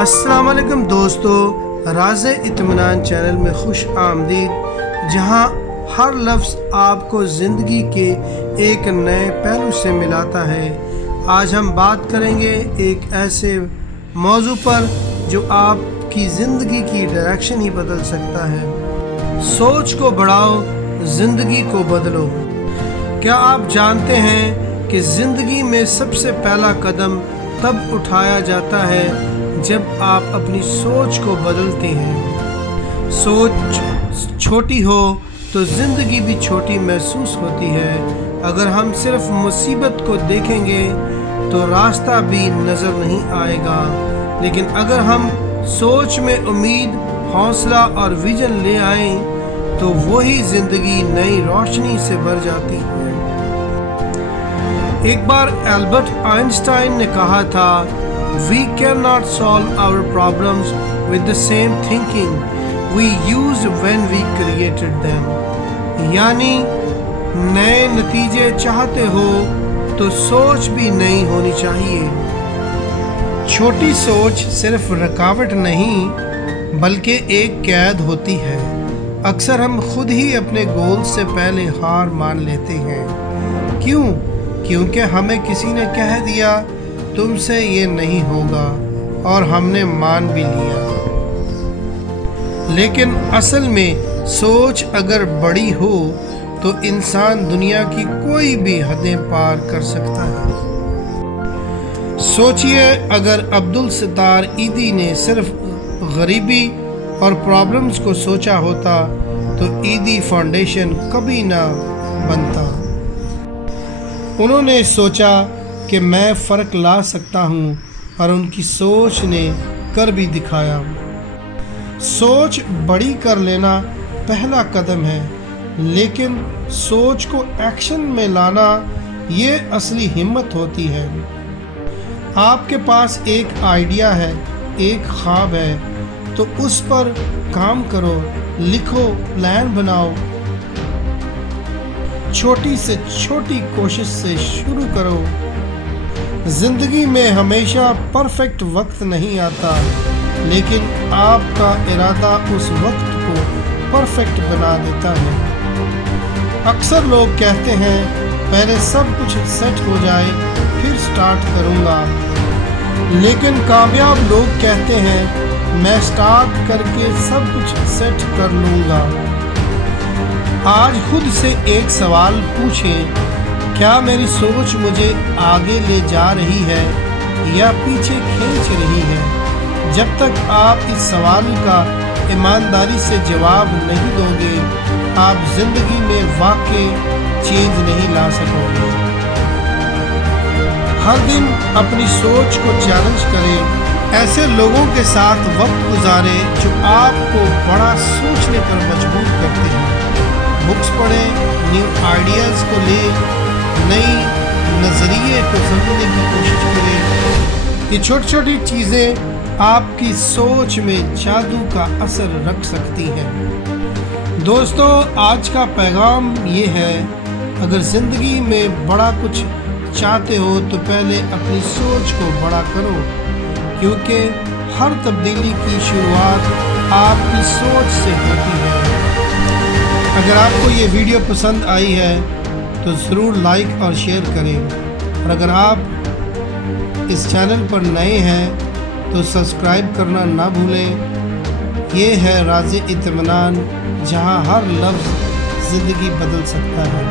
अस्सलाम वालेकुम दोस्तों, राज़े इत्मीनान चैनल में खुश आमदीद, जहां हर लफ्ज़ आपको ज़िंदगी के एक नए पहलू से मिलाता है। आज हम बात करेंगे एक ऐसे मौजू पर जो आपकी ज़िंदगी की डायरेक्शन ही बदल सकता है। सोच को बढ़ाओ, ज़िंदगी को बदलो। क्या आप जानते हैं कि ज़िंदगी में सबसे पहला कदम तब उठाया जाता है जब आप अपनी सोच को बदलते हैं। सोच छोटी हो तो ज़िंदगी भी छोटी महसूस होती है। अगर हम सिर्फ मुसीबत को देखेंगे तो रास्ता भी नज़र नहीं आएगा, लेकिन अगर हम सोच में उम्मीद, हौसला और विजन ले आएं तो वही ज़िंदगी नई रोशनी से भर जाती है। एक बार एल्बर्ट आइंस्टाइन ने कहा था, We cannot solve our problems with the same thinking we used when we created them. यानी नए नतीजे चाहते हो तो सोच भी नई होनी चाहिए। छोटी सोच सिर्फ रुकावट नहीं बल्कि एक कैद होती है। अक्सर हम खुद ही अपने गोल से पहले हार मान लेते हैं। क्यों? क्योंकि हमें किसी ने कह दिया तुमसे ये नहीं होगा और हमने मान भी लिया। लेकिन असल में सोच अगर बड़ी हो तो इंसान दुनिया की कोई भी हदें पार कर सकता है। सोचिए, अगर अब्दुल सत्तार ईदी ने सिर्फ गरीबी और प्रॉब्लम्स को सोचा होता तो ईदी फाउंडेशन कभी ना बनता। उन्होंने सोचा कि मैं फ़र्क ला सकता हूँ और उनकी सोच ने कर भी दिखाया। सोच बड़ी कर लेना पहला कदम है, लेकिन सोच को एक्शन में लाना ये असली हिम्मत होती है। आपके पास एक आइडिया है, एक ख्वाब है, तो उस पर काम करो, लिखो, प्लान बनाओ। छोटी से छोटी कोशिश से शुरू करो। ज़िंदगी में हमेशा परफेक्ट वक्त नहीं आता, लेकिन आपका इरादा उस वक्त को परफेक्ट बना देता है। अक्सर लोग कहते हैं पहले सब कुछ सेट हो जाए फिर स्टार्ट करूँगा, लेकिन कामयाब लोग कहते हैं मैं स्टार्ट करके सब कुछ सेट कर लूँगा। आज खुद से एक सवाल पूछें, क्या मेरी सोच मुझे आगे ले जा रही है या पीछे खींच रही है? जब तक आप इस सवाल का ईमानदारी से जवाब नहीं दोगे, आप ज़िंदगी में वाकई चेंज नहीं ला सकोगे। हर दिन अपनी सोच को चैलेंज करें। ऐसे लोगों के साथ वक्त गुजारें जो आपको बड़ा सोचने पर मजबूर करते हैं। बुक्स पढ़ें, न्यू आइडियाज़ को लें, नई नज़रिए को समझने की कोशिश करें। ये छोटी छोटी चीज़ें आपकी सोच में जादू का असर रख सकती हैं। दोस्तों, आज का पैगाम ये है, अगर ज़िंदगी में बड़ा कुछ चाहते हो तो पहले अपनी सोच को बड़ा करो, क्योंकि हर तब्दीली की शुरुआत आपकी सोच से होती है। अगर आपको ये वीडियो पसंद आई है तो ज़रूर लाइक और शेयर करें, और अगर आप इस चैनल पर नए हैं तो सब्सक्राइब करना ना भूलें। ये है राज़े इत्मीनान, जहां हर लफ्ज़ ज़िंदगी बदल सकता है।